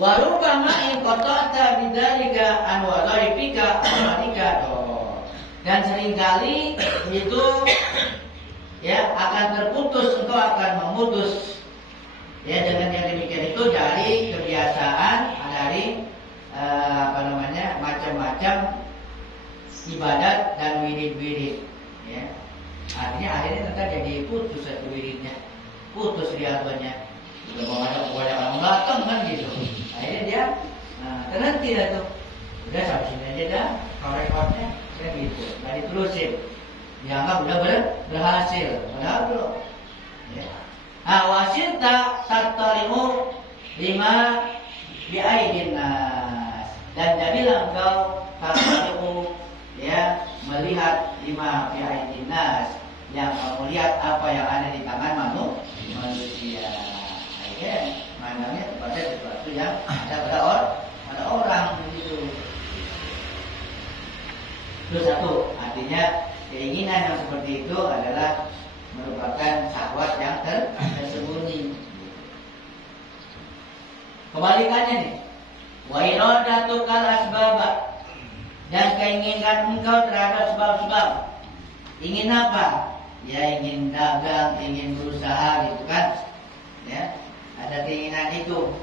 Warubama in qata'ta bidzalika an wadhaifika amalika. Dan seringkali itu ya akan terputus, engkau akan memutus ya dengan yang demikian itu dari kebiasaan, dari macam-macam ibadat dan wirid-wirid ya. Artinya akhirnya nanti jadi putus satu wiridnya, putus riadonya. Udah mau ada orang belakang kan gitu. Akhirnya dia terhenti dah tuh. Udah sampai sini aja dah, kalau rekodnya kan gitu. Nggak diterusin. Dianggap udah berhasil, padahal belum. Ya. Wasilta tattalimu lima biaidin nas. Dan jadilah engkau tattalimu ya melihat lima biaidin nas, yang kamu lihat apa yang ada di tangan manusia. Akhirnya mandangnya kepada sesuatu yang ada pada orang begitu. Itu satu, artinya keinginan yang seperti itu adalah merupakan syahwat yang tersembunyi. Kebalikannya nih, wa iradatukal asbaba, dan keinginan engkau terhadap sebab-sebab. Ingin apa? Ya ingin dagang, ingin berusaha gitu kan. Ya, ada keinginan itu.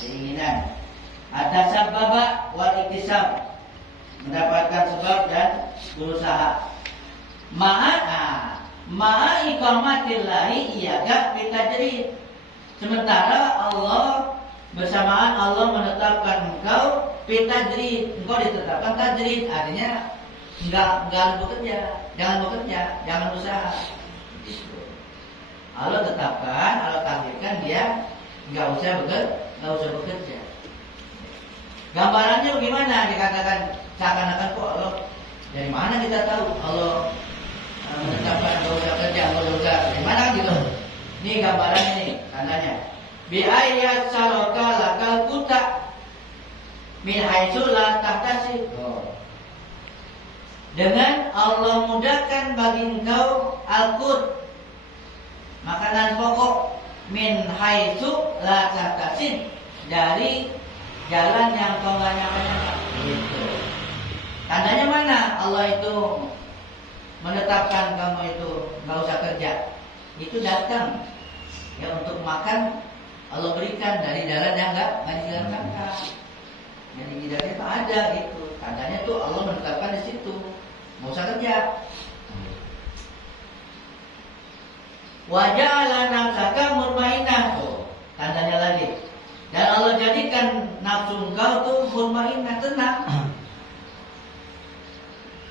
Keinginan. Ada sababa wal iktisab, mendapatkan sebab dan berusaha. Ma'a iqamatillahi iyyaka bitajrid. Sementara Allah bersamaan Allah menetapkan engkau bitajrid, engkau ditetapkan tajrid, artinya enggak bekerja, jangan usaha. Allah tetapkan, Allah takdirkan dia enggak usah bekerja. Gambarannya bagaimana? Dikatakan seakan-akan kok Allah, dari mana kita tahu Allah menetapkan enggak usah kerja, enggak usah, dari mana gitu? Ini gambarannya nih, tandanya. Bi ayat saraka lakal kuta min haitsu la tahtasib. Dengan Allah mudahkan bagi engkau al-qut, makanan pokok, min haitsu la tahtasib, dari jalan yang kau enggak nyangka-nyangka. Gitu. Tandanya mana Allah itu menetapkan kamu itu enggak usah kerja. Itu datang ya untuk makan, Allah berikan dari jalan yang enggak disangka. Jadi jalannya itu ada gitu. Tandanya tuh Allah menetapkan di situ. Enggak usah kerja. Wa ja'ala nafsaka mutmainnah. Tandanya lagi. Dan Allah jadikan nafsu engkau tuh mutmainnah, tenang.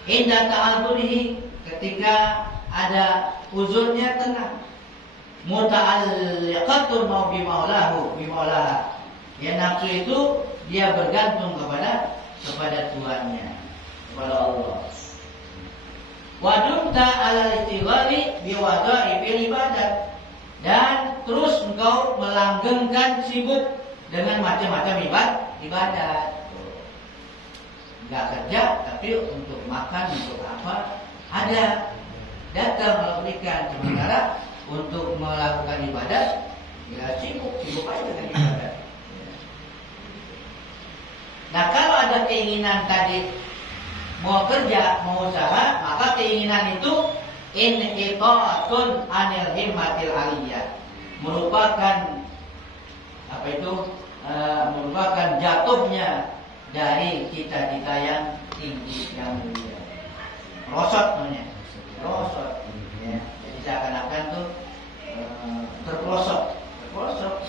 Indah ta'albudihi, ketika ada uzurnya tenang. Muta'alliqatun mau bimaulaha. Ya nafsu itu dia bergantung kepada Tuhannya, kepada Allah. Wadumta ala istighali biwadha'i ibadat, dan terus engkau melanggengkan sibuk dengan macam-macam ibadat. Enggak kerja tapi untuk makan, untuk apa ada, datang Allah berikan. Sementara untuk melakukan ibadat ya sibuk aja dengan ibadat. Nah kalau ada keinginan tadi mau kerja, mau usaha, maka keinginan itu inqita'un anil himmatil aliyah, merupakan apa itu? Merupakan jatuhnya dari cita-cita yang tinggi, yang mulia. Rosot namanya. Rosot. Ya. Jadi seakan-akan tuh terpelosok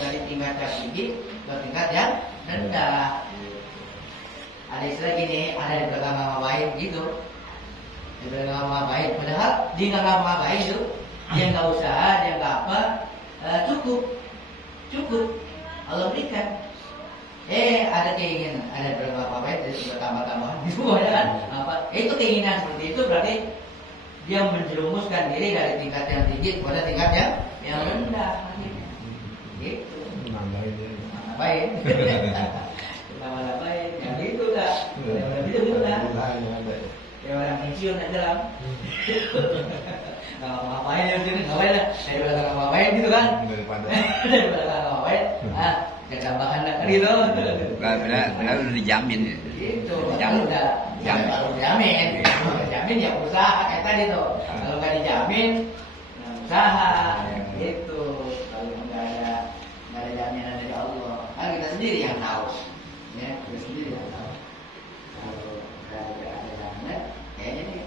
dari tingkat yang tinggi ke tingkat yang rendah. Ada istilah gini, ada di belakang ngapain gitu. Di belakang ngapain, padahal dia nggak ngapain itu, dia nggak usaha, dia nggak apa, cukup. Allah berikan. Ada keinginan, ada belakang ngapain, jadi sudah tambah-tambahan gitu kan? Apa? Itu keinginan seperti itu berarti dia menjerumuskan diri dari tingkat yang tinggi kepada tingkat yang rendah. Gitu. Nambahin. Nambahin. Yang gitu lah. Gitu lah. Ya orang pensiun aja lah. Nggak ngapain ya sini, ngapain lah. Daripada nggak ngapain gitu kan. Daripada nggak ngapain. Jaga bahan gitu. Benar udah dijamin. Itu Jamin. Kalau dijamin, dijamin ya usaha kayak tadi tuh. Kalau nggak dijamin, nah usaha gitu. Kalau nggak ada jaminan dari Allah, kan kita sendiri yang tahu, ya kita sendiri yang tahu. Kalau nggak ada jaminan, kayaknya nih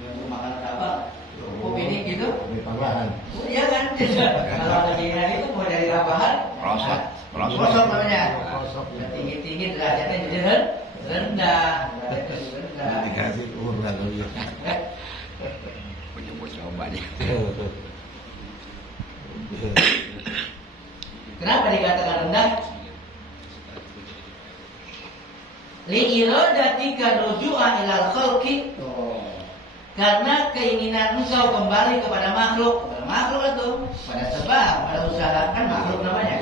yang mau makan apa, cukup ini gitu. Ini tambahan. Oh iya kan? Kalau ada jaminan itu mau dari tambahan, prosok namanya. Tinggi derajatnya jadi rendah. Dikasih urat lagi. Punya coba-cobanya. Kenapa dikatakan rendah? Li'iradatika ruju'a ilal khalqi. Karena keinginan engkau kembali kepada makhluk. Makhluk itu pada sebab, pada usaha kan makhluk namanya.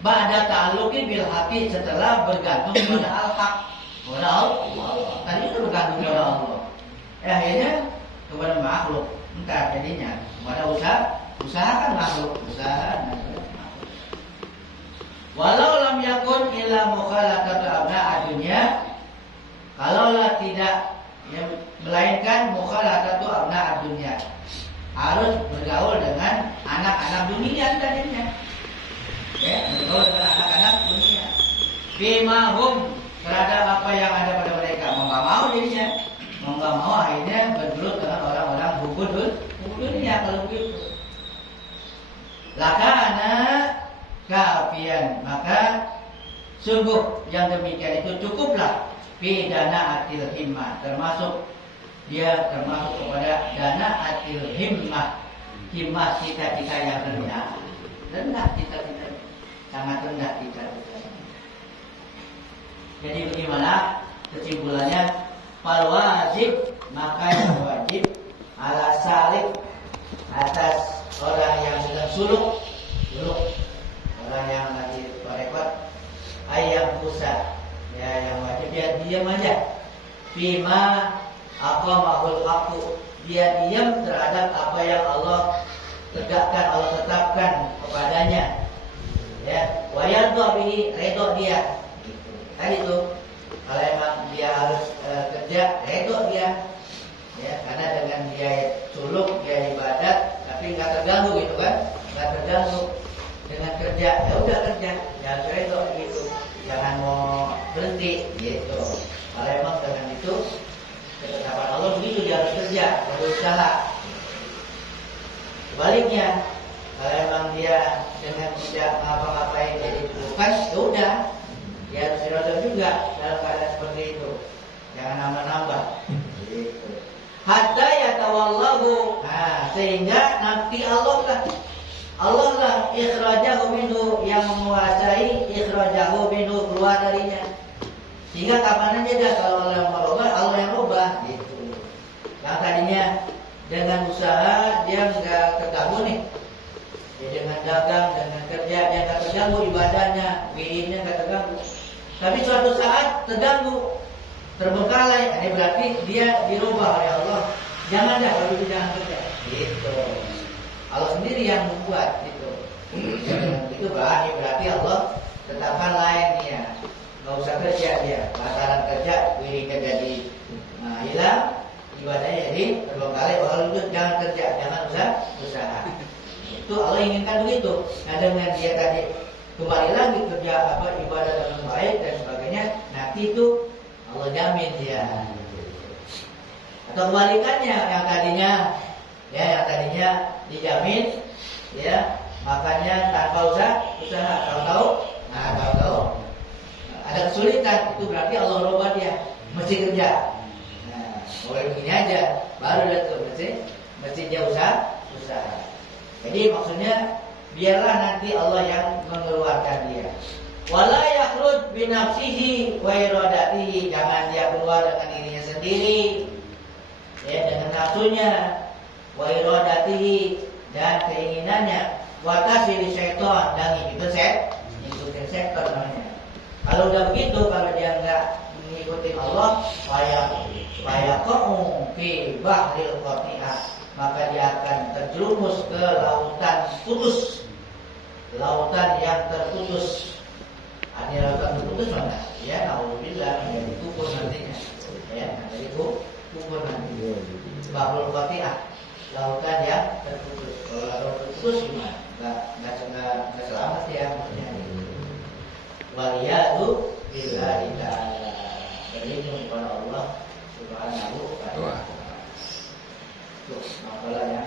Ba'da ta'alluqi bil haqi, setelah bergantung kepada al-haq. Kepada Allah. Tadi itu bergantung kepada Allah. Akhirnya kepada makhluk. Entar jadinya kepada usaha kan makhluk, usaha. Walau lam yakun illa mukhalaqatu abna'a dunya, kalaulah tidak melainkan mukhalaqatu abna'a dunya, harus bergaul dengan anak-anak dunia tadinya. Ya, bergaul dengan anak-anak dunia. Bima hum, terhadap apa yang ada pada mereka, mau nggak mau jadinya, mau nggak mau akhirnya bergelut dengan orang-orang hukum dunia kalau begitu. Lakana kafian, maka sungguh yang demikian itu cukuplah bidana atil himmah, termasuk kepada dana atil himmah cita-cita yang rendah cita-cita sangat rendah cita-cita. Jadi bagaimana kesimpulannya? Fal wajib, maka yang wajib ala salik, atas orang yang sedang suluk orang yang lagi repot, ayam pusat, ya yang wajib dia diam aja. Bima aqamahul haqu, dia diam terhadap apa yang Allah tegakkan, Allah tetapkan kepadanya. Ya, wa yardha bihi, redha dia. Gitu. Tadi itu kalau emang dia harus kerja, redha dia. Ya, karena dengan dia suluk, dia ibadat, tapi nggak terganggu gitu kan, nggak terganggu dengan kerja, ya udah kerja, jangan redha gitu, jangan mau berhenti gitu. Kalau emang dengan itu ketetapan Allah begitu, dia harus kerja, berusaha. Sebaliknya, kalau emang dia dengan tidak ngapa-ngapain jadi bukan, ya udah, dia harus redha juga dalam keadaan seperti itu, jangan nambah-nambah. Gitu. Hatta yatawallahu, sehingga nanti Allah lah ikhrajahu minhu, yang menguasai ikhrajahu minhu, keluar darinya. Sehingga kapan aja dah kalau Allah yang merubah, Allah yang rubah gitu. Yang tadinya dengan usaha dia nggak terganggu nih, ya, dengan dagang, dengan kerja dia nggak terganggu, ibadahnya, wiridnya nggak terganggu. Tapi suatu saat terganggu, terbengkalai, ini berarti dia dirubah oleh Allah. Jangan dah kalau itu, jangan kerja gitu. Allah sendiri yang membuat gitu. Itu berarti Allah tetapkan lainnya, nggak usah kerja dia, lantaran kerja wiridnya jadi hilang, ibadahnya jadi terbengkalai. Allah itu jangan kerja, jangan usaha. Itu Allah inginkan begitu. Nah dengan dia tadi kembali lagi kerja ibadah dengan baik dan sebagainya, nanti itu Allah jamin dia. Atau kebalikannya, yang tadinya dijamin, ya makanya tanpa usaha, tahu-tahu ada kesulitan, itu berarti Allah rubah dia, mesti kerja. Nah, boleh begini aja, baru dia tuh mesti dia usaha. Jadi maksudnya biarlah nanti Allah yang mengeluarkan dia. Wala yakhruj bi nafsihi wa iradatihi, jangan dia keluar dengan dirinya sendiri, ya dengan nafsunya, wa iradatihi, dan keinginannya, wa tasiri syaitan, dan ngikutin setan namanya. Kalau udah begitu, kalau dia enggak mengikuti Allah, fayaqa'u fi bahril qati'ah, maka dia akan terjerumus ke lautan putus, lautan yang terputus. putus mana? Ya, alhamdulillah ya dikubur nantinya. Ya, jadi kubur nanti. Bahrul Qati'ah, lautan yang terputus. Kalau terputus gimana? Nggak selamat ya maksudnya. Waliyadu billahi ta'ala, berlindung kepada Allah Subhanahu wa ta'ala. Tuh, masalah ya.